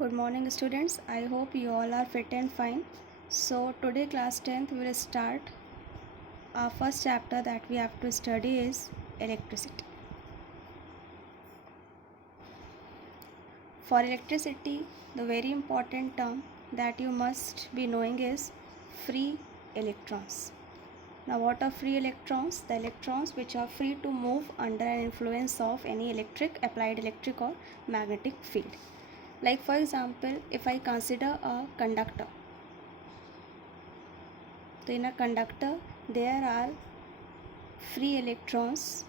Good morning students. I hope you all are fit and fine. So today class 10th we will start our first chapter that we have to study is electricity. For electricity, the very important term that you must be knowing is free electrons. Now what are free electrons? The electrons which are free to move under an influence of any applied electric or magnetic field. Like for example, if I consider a conductor. So in a conductor there are free electrons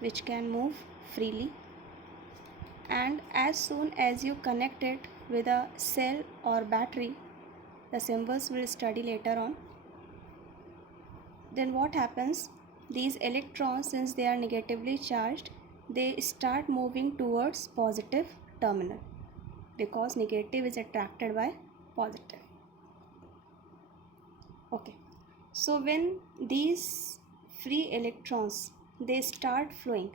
which can move freely, and as soon as you connect it with a cell or battery, the symbols we'll study later on, then what happens, these electrons, since they are negatively charged, they start moving towards positive terminal because negative is attracted by positive. Okay, so when these free electrons they start flowing,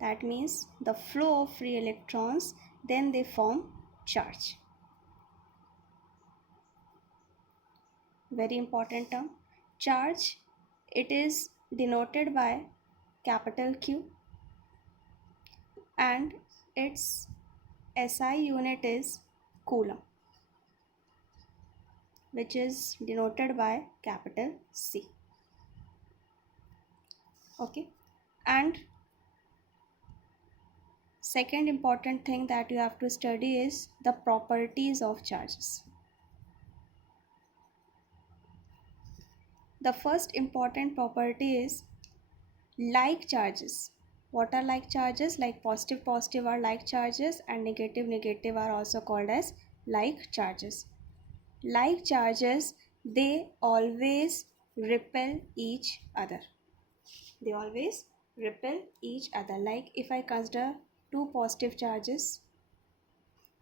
that means the flow of free electrons, then they form charge. Very important term, charge. It is denoted by capital Q and its SI unit is coulomb, which is denoted by capital C. Okay, and second important thing that you have to study is the properties of charges. The first important property is like charges. What are like charges? Like positive are like charges and negative are also called as like charges. Like charges, they always repel each other. They always repel each other. Like if I consider two positive charges,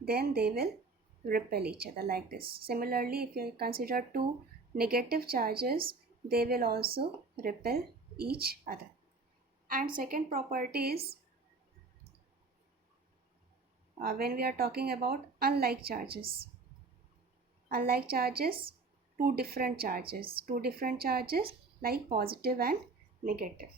then they will repel each other like this. Similarly, if you consider two negative charges, they will also repel each other. And second property is when we are talking about unlike charges. Unlike charges, two different charges like positive and negative.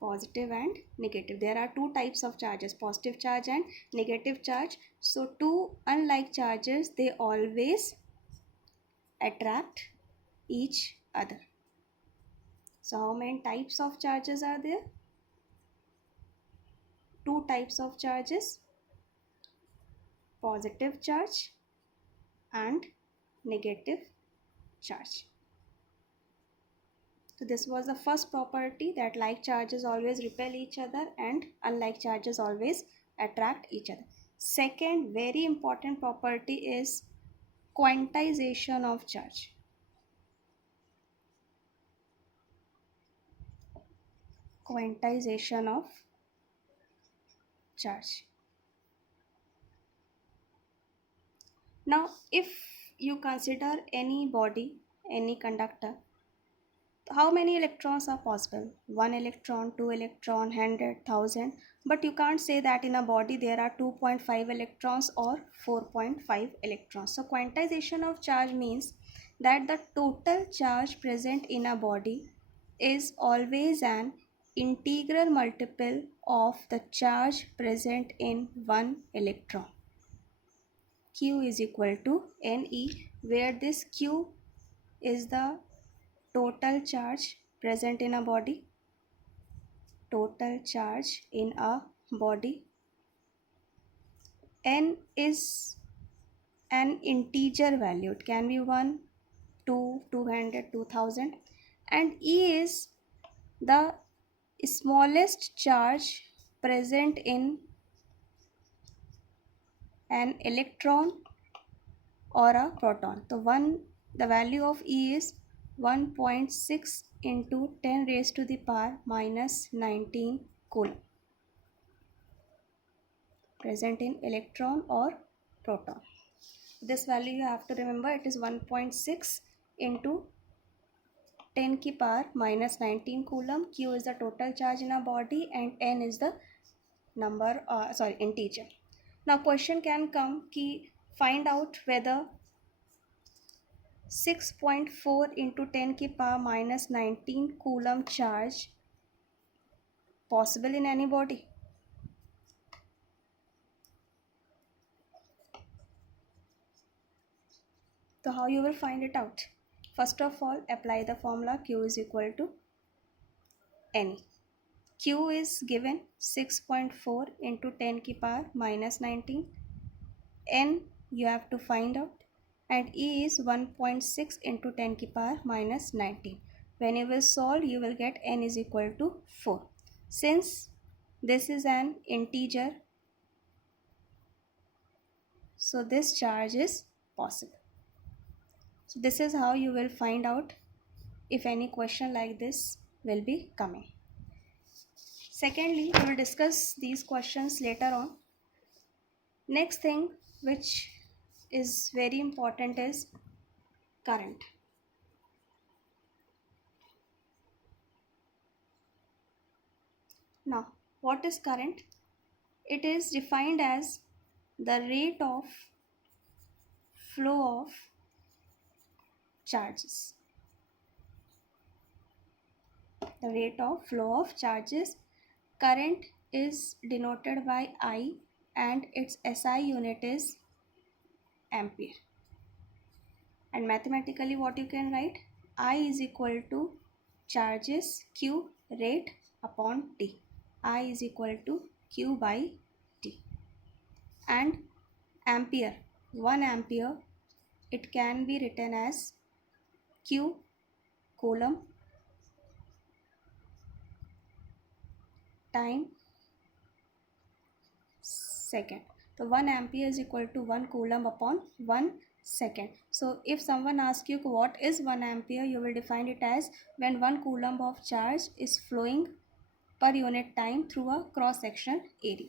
Positive and negative. There are two types of charges, positive charge and negative charge. So two unlike charges, they always attract each other. So how many types of charges are there? Two types of charges, positive charge and negative charge. So this was the first property, that like charges always repel each other and unlike charges always attract each other. Second very important property is quantization of charge. Quantization of charge. Now if you consider any body, any conductor, how many electrons are possible? One electron, two electron, 100, 1000. But you can't say that in a body there are 2.5 electrons or 4.5 electrons. So quantization of charge means that the total charge present in a body is always an integral multiple of the charge present in one electron. Q is equal to Ne, where this Q is the total charge present in a body. Total charge in a body. N is an integer value. It can be 1, 2, 200, 2000. And E is the smallest charge present in an electron or a proton. So the value of E is 1.6 into 10 raised to the power minus 19 coulomb present in electron or proton. This value you have to remember, it is 1.6 into 10 की power minus 19 coulomb. Q is the total charge in a body and N is the integer. Now question can come कि find out whether 6.4 into 10 की power minus 19 coulomb charge possible in any body. So how you will find it out? First of all, apply the formula Q is equal to N. Q is given 6.4 into 10 की power minus 19. N you have to find out, and E is 1.6 into 10 की power minus 19. When you will solve, you will get N is equal to 4. Since this is an integer, so this charge is possible. So this is how you will find out if any question like this will be coming. Secondly, we will discuss these questions later on. Next thing which is very important is current. Now, what is current? It is defined as the rate of flow of charges. The rate of flow of charges. Current is denoted by I and its SI unit is ampere. And mathematically what you can write? I is equal to charges Q rate upon T. I is equal to Q by T. And ampere, 1 ampere, it can be written as Q coulomb time second. So 1 ampere is equal to 1 coulomb upon 1 second. So if someone asks you what is 1 ampere, you will define it as when 1 coulomb of charge is flowing per unit time through a cross sectional area.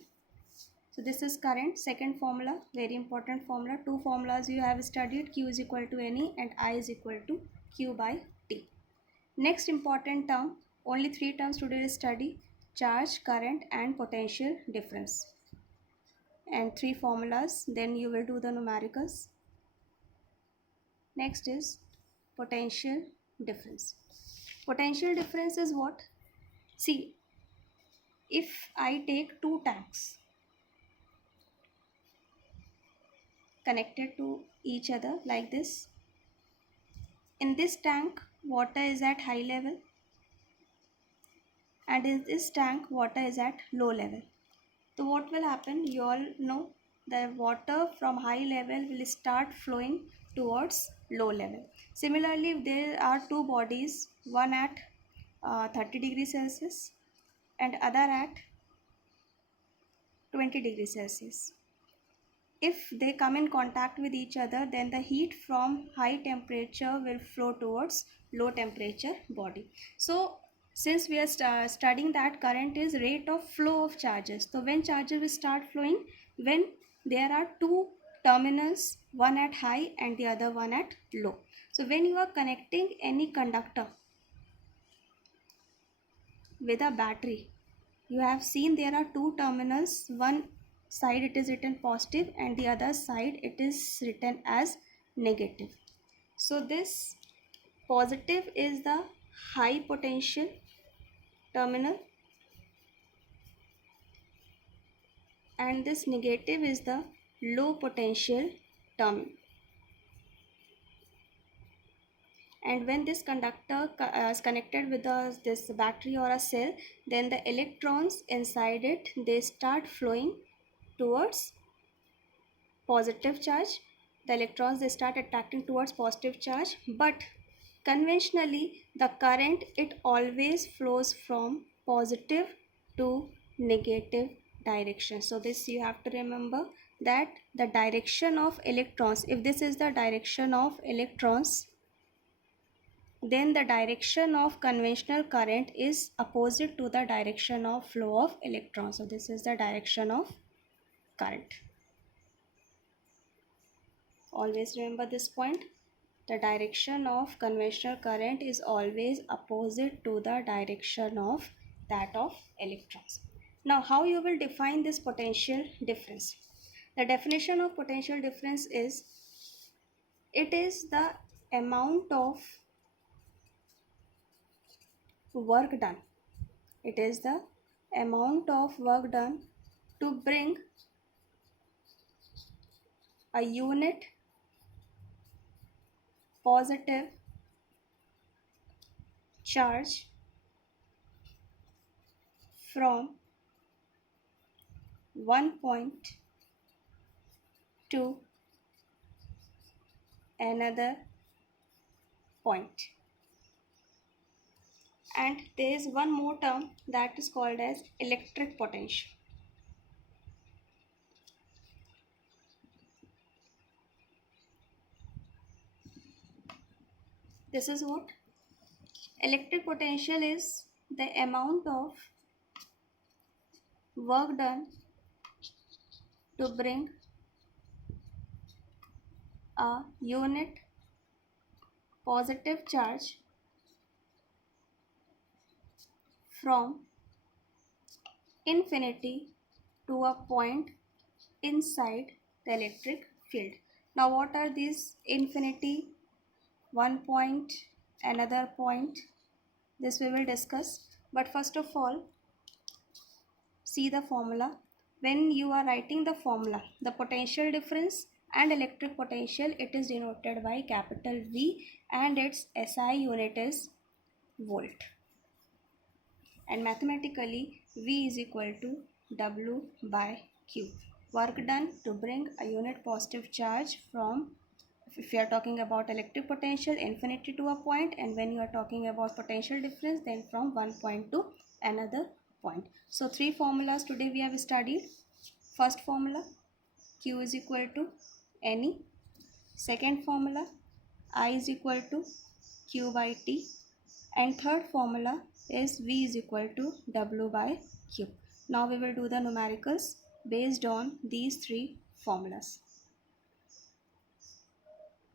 So this is current. Second formula, very important formula. Two formulas you have studied, Q is equal to NE and I is equal to Q by T. Next important term, only three terms today will study: charge, current and potential difference. And three formulas, then you will do the numericals. Next is potential difference. Potential difference is what? See, if I take two tanks connected to each other like this, in this tank water is at high level and in this tank water is at low level. So what will happen? You all know the water from high level will start flowing towards low level. Similarly, if there are two bodies, one at 30 degrees Celsius and other at 20 degrees Celsius. If they come in contact with each other, then the heat from high temperature will flow towards low temperature body. So since we are studying that current is rate of flow of charges, so when charges will start flowing, when there are two terminals, one at high and the other one at low. So when you are connecting any conductor with a battery, you have seen there are two terminals, one side it is written positive and the other side it is written as negative. So this positive is the high potential terminal and this negative is the low potential terminal. And when this conductor is connected with this battery or a cell, then the electrons inside it, they start flowing towards positive charge. The electrons, they start attracting towards positive charge, but conventionally the current, it always flows from positive to negative direction. So this you have to remember, that the direction of electrons, if this is the direction of electrons, then the direction of conventional current is opposite to the direction of flow of electrons. So this is the direction of current. Always remember this point. The direction of conventional current is always opposite to the direction of that of electrons. Now how you will define this potential difference? The definition of potential difference is it is the amount of work done. It is the amount of work done to bring a unit positive charge from one point to another point. And there is one more term that is called as electric potential. This is what electric potential is: the amount of work done to bring a unit positive charge from infinity to a point inside the electric field. Now, what are these infinity, one point, another point? This we will discuss. But first of all, see the formula. When you are writing the formula, the potential difference and electric potential, it is denoted by capital V and its SI unit is volt. And mathematically, V is equal to W by Q. Work done to bring a unit positive charge from, if you are talking about electric potential, infinity to a point, and when you are talking about potential difference, then from one point to another point. So three formulas today we have studied. First formula, Q is equal to NE. Second formula, I is equal to Q by T. And third formula is V is equal to W by Q. Now we will do the numericals based on these three formulas.